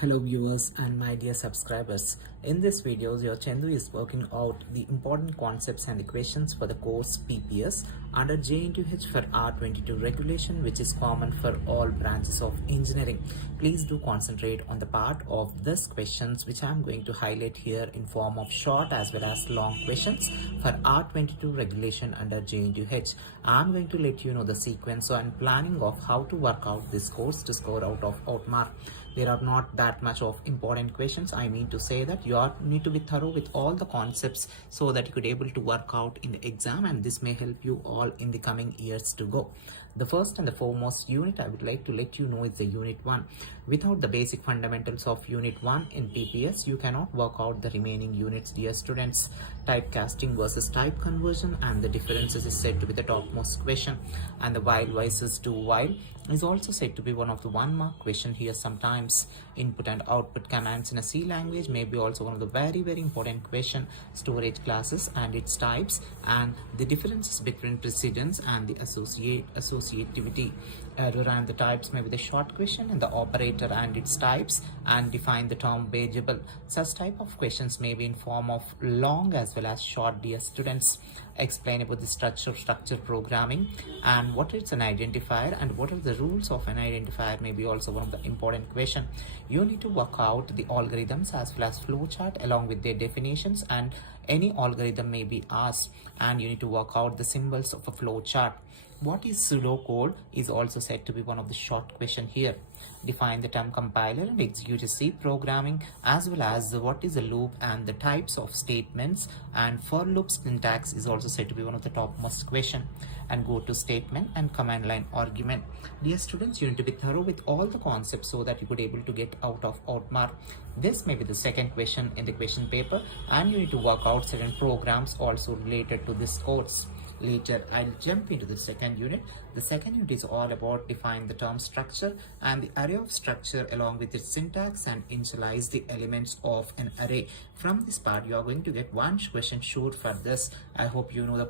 Hello viewers and my dear subscribers. In this video, your Jntuh is working out the important concepts and equations for the course Pps under Jntuh for R22 regulation, which is common for all branches of engineering. Please do concentrate on the part of this questions which I am going to highlight here in form of short as well as long questions for R22 regulation under Jntuh. I am going to let you know the sequence and planning of how to work out this course to score out of outmark. There are not that much of important questions. I mean to say that you need to be thorough with all the concepts so that you could able to work out in the exam, and this may help you all in the coming years to go. The first and the foremost unit I would like to let you know is the unit 1. Without the basic fundamentals of unit 1 in PPS, you cannot work out the remaining units, dear students. Typecasting versus type conversion and the differences is said to be the topmost question, and the while versus do while is also said to be one of the 1 mark question here. Sometimes input and output commands in a C language may be also one of the very important question. Storage classes and its types and the differences between precedence and the associativity. Error and the types may be the short question, and the operator and its types, and define the term variable. Such type of questions may be in form of long as well as short, dear students. Explain about the structure programming and what is an identifier and what are the rules of an identifier may be also one of the important question. You need to work out the algorithms as well as flowchart along with their definitions, and any algorithm may be asked, and you need to work out the symbols of a flowchart. What is pseudocode is also said to be one of the short question here. Define the term compiler and execute C programming, as well as what is a loop and the types of statements, and for loop syntax is also said to be one of the topmost question. And go to statement and command line argument. Dear students, you need to be thorough with all the concepts so that you could able to get out of outmark. This may be the second question in the question paper, and you need to work out certain programs also related to this course. Later, I'll jump into the second unit. The second unit is all about define the term structure and the array of structure along with its syntax, and initialize the elements of an array. From this part, you are going to get one question sure for this. I hope you know the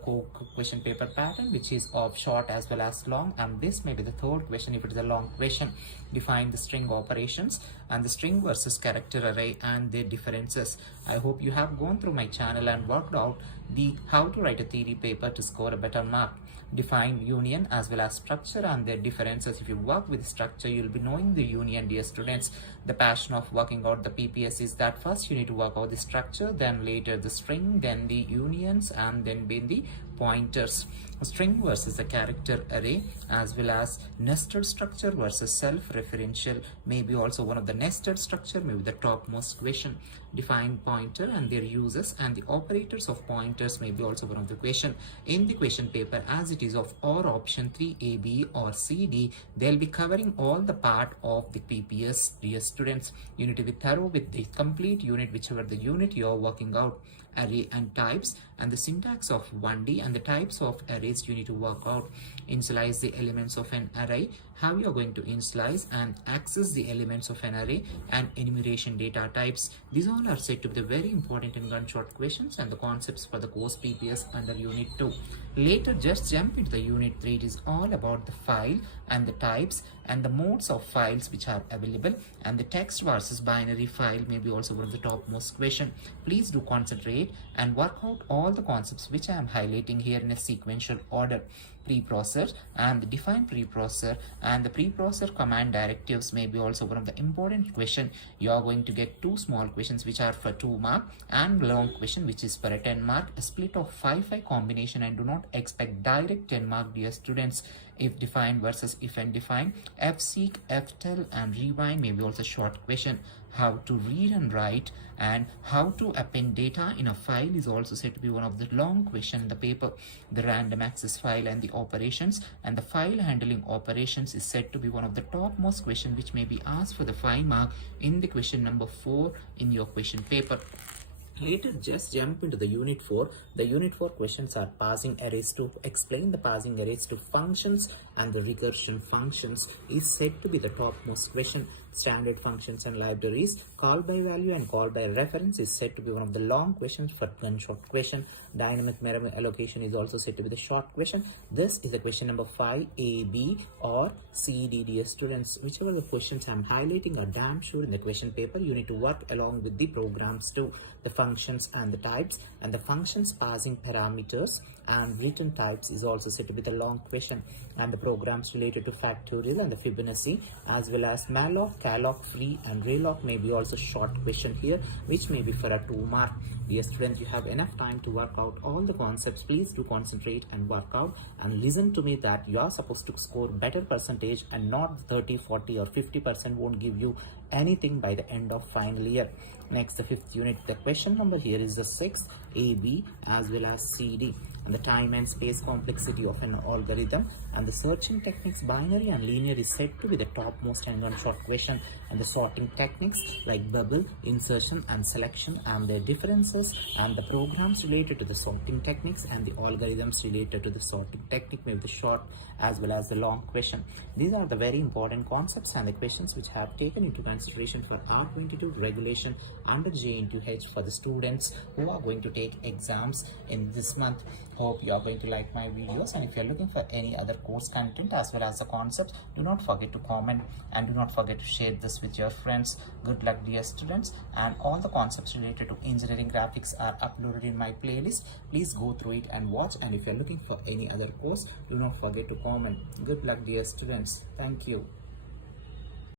question paper pattern, which is of short as well as long, and this may be the third question if it is a long question. Define the string operations and the string versus character array and their differences. I hope you have gone through my channel and worked out the how to write a theory paper to score a better mark. Define union as well as structure and their differences. If you work with structure, you'll be knowing the union, dear students. The passion of working out the PPS is that first you need to work out the structure, then later the string, then the unions, and then be the pointers. A string versus a character array, as well as nested structure versus self-referential may be also one of the nested structure, maybe the topmost question. Define pointer and their uses, and the operators of pointers may be also one of the question. In the question paper, as it is of or option 3 A, B or C, D, they'll be covering all the part of the PPS, dear students. You need to be thorough with the complete unit, whichever the unit you are working out. Array and types and the syntax of 1D and the types of arrays you need to work out. Initialize the elements of an array, how you are going to initialize and access the elements of an array, and enumeration data types. These all are said to be the very important and gunshot questions and the concepts for the course PPS under unit 2. Later, just jump into the unit 3. It is all about the file and the types and the modes of files which are available, and the text versus binary file may be also one of the topmost question. Please do concentrate and work out all the concepts which I am highlighting here in a sequential order. Preprocessor and the define preprocessor and the preprocessor command directives may be also one of the important question. You are going to get 2 small questions which are for 2 mark and long question which is for a 10 mark. A split of 5-5 combination, and do not expect direct 10 mark, dear students. If define versus if and define, fseek, ftell and rewind may be also short question. How to read and write and how to append data in a file is also said to be one of the long question in the paper. The random access file and the operations and the file handling operations is said to be one of the topmost question which may be asked for the 5 mark in the question number 4 in your question paper. Later, just jump into the unit 4. The unit 4 questions are passing arrays to explain the passing arrays to functions, and the recursion functions is said to be the topmost question. standard functions and libraries. Call by value and call by reference is said to be one of the long questions for gunshot question. Dynamic memory allocation is also said to be the short question. This is the question number 5, A, B or C, D, dear students. Whichever the questions I'm highlighting are damn sure in the question paper. You need to work along with the programs too, the functions and the types, and the functions passing parameters and written types is also said to be the long question, and the programs related to factorial and the Fibonacci as well as malloc, calloc, free and rayloc may be also short question here, which may be for a 2 mark. Dear students, you have enough time to work out all the concepts. Please do concentrate and work out and listen to me that you are supposed to score better percentage and not 30, 40 or 50% won't give you anything by the end of final year. Next, the 5th unit, the question number here is the 6th, A, B as well as C, D, and the time and space complexity of an algorithm and the searching techniques binary and linear is said to be the topmost and short question, and the sorting techniques like bubble, insertion and selection and their differences, and the programs related to the sorting techniques and the algorithms related to the sorting technique may be the short as well as the long question. These are the very important concepts and the questions which have taken into consideration for R22 regulation under Jntuh for the students who are going to take exams in this month. Hope you are going to like my videos, and if you are looking for any other course content as well as the concepts, do not forget to comment and do not forget to share this with your friends. Good luck, dear students, and all the concepts related to engineering graphics are uploaded in my playlist. Please go through it and watch, and if you are looking for any other course, do not forget to comment. Good luck, dear students. Thank you.